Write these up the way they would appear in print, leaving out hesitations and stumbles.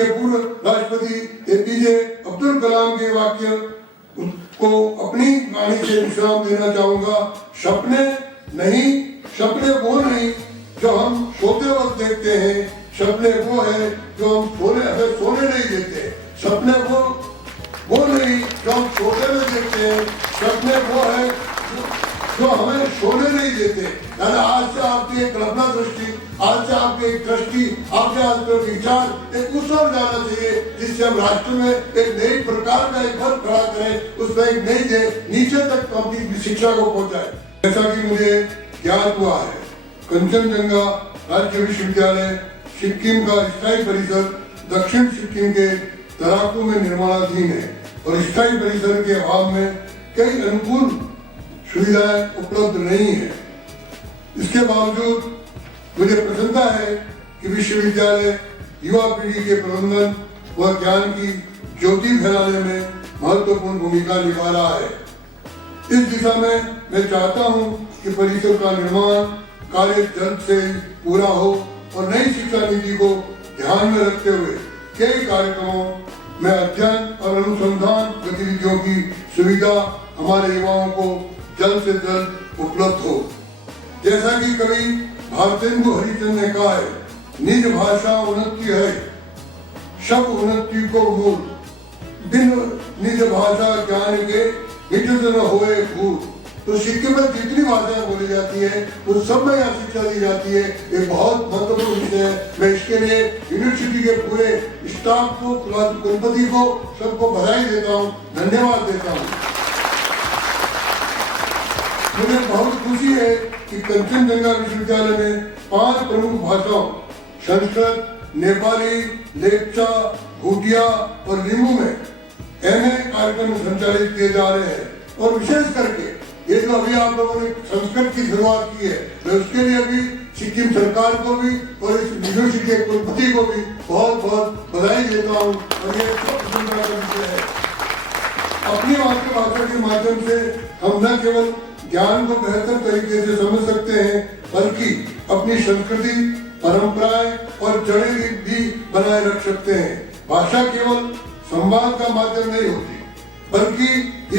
के पूर्व राष्ट्रपति एपीजे अब्दुल कलाम के वाक्य को अपनी वाणी से विश्राम देना चाहूंगा। सपने वो नहीं जो हम सोते वक्त देखते हैं, सपने वो है जो हम सोने नहीं देते। सपने वो नहीं जो हम सोते में देखते हैं, सपने वो है जो हमें सोने नहीं देते। यानी आज से आपकी एक कल्पना दृष्टि, आज से आपके एक दृष्टि, आपके आज के विचार एक उस ओर जाना चाहिए जिससे हम राष्ट्र में एक नई प्रकार का एक वर्ग खड़ा करें, उसमें एक नई नीचे तक अपनी शिक्षा को पहुंचाए। जैसा कि मुझे ज्ञात हुआ है, कंचनजंगा राज्य विश्वविद्यालय सिक्किम का स्थायी परिसर दक्षिण सिक्किम के तराकू में निर्माणाधीन है और स्थायी परिसर के अभाव में कई अनुकूल सुविधाएं उपलब्ध नहीं है। इसके बावजूद मुझे प्रसन्नता है कि विश्वविद्यालय युवा पीढ़ी के प्रबंधन व ज्ञान की ज्योति फैलाने में महत्वपूर्ण भूमिका निभा रहा है। इस दिशा में मैं चाहता हूं कि परिसर का निर्माण कार्य जल्द से पूरा हो और नई शिक्षा नीति को ध्यान में रखते हुए कई कार्यक्रमों में अध्ययन और अनुसंधान गतिविधियों की सुविधा हमारे युवाओं को जल्द से जल्द उपलब्ध हो। जैसा कि कवि भारतेंदु हरिचंद ने कहा है, निज भाषा उन्नति है, सब उन्नति को मूल, बिन निज भाषा ज्ञान के मिटत न होए भूत। तो सिक्किम में जितनी भाषाएं बोली जाती है उन सब में यहाँ शिक्षा दी जाती है। ये बहुत महत्वपूर्ण विषय है। मैं इसके लिए यूनिवर्सिटी के पूरे स्टाफ को, कुलपति को, सबको बधाई देता हूँ, धन्यवाद देता हूँ। मुझे बहुत खुशी है कि कंचनजंगा विश्वविद्यालय में 5 प्रमुख भाषाओं संस्कृत, नेपाली, लेप्चा, भूटिया और लिंबू में MA कार्यक्रम संचालित किए जा रहे हैं। और विशेष करके ये जो अभी आप लोगों ने संस्कृत की शुरुआत की है, मैं उसके लिए अभी सिक्किम सरकार को भी और इस यूनिवर्सिटी के कुलपति को भी बहुत बहुत बधाई देता हूँ। और ये सब प्रसन्नता का विषय है। अपनी मातृभाषा के माध्यम से हम न केवल ज्ञान को बेहतर तरीके से समझ सकते हैं, बल्कि अपनी संस्कृति, परंपराएं और जड़ें भी बनाए रख सकते हैं। भाषा केवल संवाद का माध्यम नहीं होती, बल्कि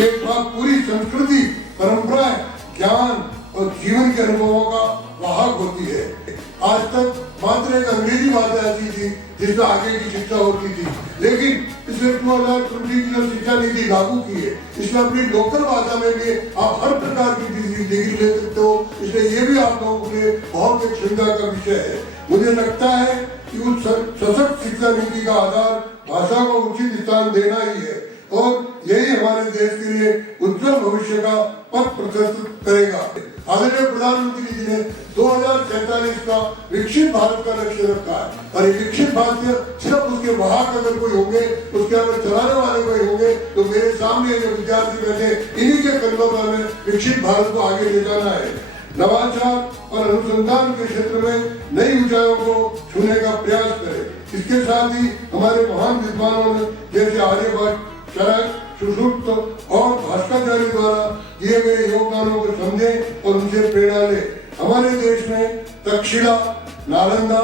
एक पूरी संस्कृति, परंपराएं, ज्ञान और जीवन के अनुभवों का वाहक होती है। आज तक मात्र एक अंग्रेजी भाषा ऐसी थी जिसमें आगे की शिक्षा होती थी, लेकिन इसमें 2020 की जो शिक्षा नीति लागू की है, इसमें अपनी लोकल भाषा में भी आप हर प्रकार की डिग्री ले सकते हो। इसलिए ये भी आप लोगों के लिए बहुत एक सुविधा का विषय है। मुझे लगता है कि उस सशक्त शिक्षा नीति का आधार भाषा को उचित स्थान देना ही है और यही हमारे देश के लिए उज्जवल भविष्य का पथ प्रशस्त करेगा। आदरणीय प्रधानमंत्री जी ने 2047 का विकसित भारत का लक्ष्य रखा है और ये विकसित भारत सिर्फ उसके वाहक अगर कोई होंगे, उसके अगर चलाने वाले कोई होंगे, तो मेरे सामने जो विद्यार्थी बैठे, इन्हीं के कदमों में विकसित भारत को आगे ले जाना है। नवाचार और अनुसंधान के क्षेत्र में नई ऊंचाइयों को छूने का प्रयास करें। इसके साथ ही हमारे महान विद्वानों ने जैसे आर्यभट्ट, चरक, सुश्रुत और भास्कराचार्य द्वारा दिए गए योगदानों को समझें और उनसे प्रेरणा लें। हमारे देश में तक्षशिला, नालंदा,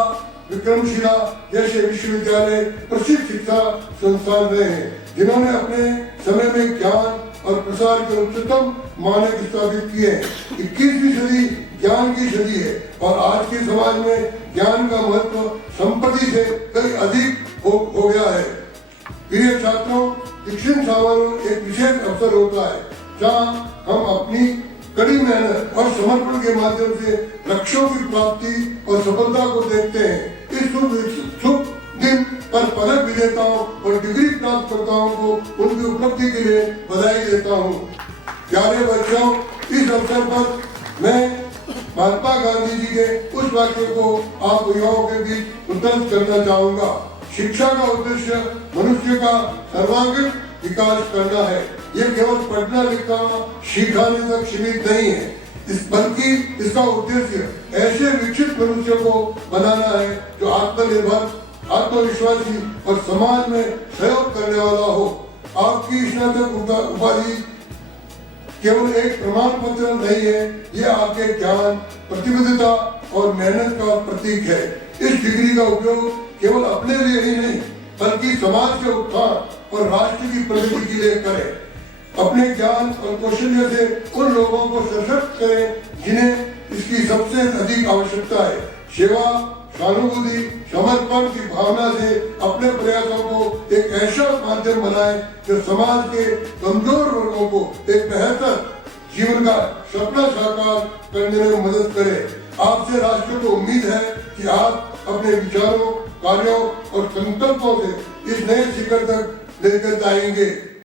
विक्रमशिला जैसे विश्वविद्यालय प्रसिद्ध शिक्षा संस्थान रहे हैं, जिन्होंने अपने समय में ज्ञान और प्रसार के उच्चतम मानक स्थापित किए हैं। 21वीं सदी ज्ञान की सदी है और आज के समाज में ज्ञान का महत्व संपत्ति से कहीं अधिक हो गया है। प्रिय छात्रों, शिक्षण समारोह एक विशेष अवसर होता है जहाँ हम अपनी कड़ी मेहनत और समर्पण के माध्यम से लक्ष्यों की प्राप्ति और सफलता को देखते हैं। इस शुभ दिन पर पदक विजेताओं और डिग्री प्राप्तकर्ताओं को उनकी उपलब्धि के लिए बधाई देता हूँ। प्यारे बच्चों, इस अवसर पर मैं महात्मा गांधी जी के उस वाक्य को आप युवाओं के बीच उद्धृत करना चाहूँगा। शिक्षा का उद्देश्य मनुष्य का सर्वांगीण विकास करना है। ये केवल पढ़ना लिखना सिखाने तक सीमित नहीं है, बल्कि इसका उद्देश्य ऐसे विकसित मनुष्य को बनाना है जो आत्मनिर्भर, आत्मविश्वासी और समाज में सहयोग करने वाला हो। आपकी स्नातक उपाधि केवल एक प्रमाण पत्र नहीं है, ये आपके ज्ञान, प्रतिबद्धता और मेहनत का प्रतीक है। इस डिग्री का उपयोग केवल अपने लिए ही नहीं, बल्कि समाज के उत्थान और राष्ट्र की प्रगति के लिए करें। अपने ज्ञान और कौशल्य से उन लोगों को सशक्त करें जिन्हें इसकी सबसे अधिक आवश्यकता है। सेवा, सहानुभूति, समर्पण की भावना से अपने प्रयासों को एक ऐसा माध्यम बनाएं जो समाज के कमजोर वर्गों को एक बेहतर जीवन का सपना साकार करने में मदद करे। आपसे राष्ट्र को उम्मीद है कि आप अपने विचारों, कार्यों और संकल्पों से इस नए शिखर तक लेकर जाएंगे।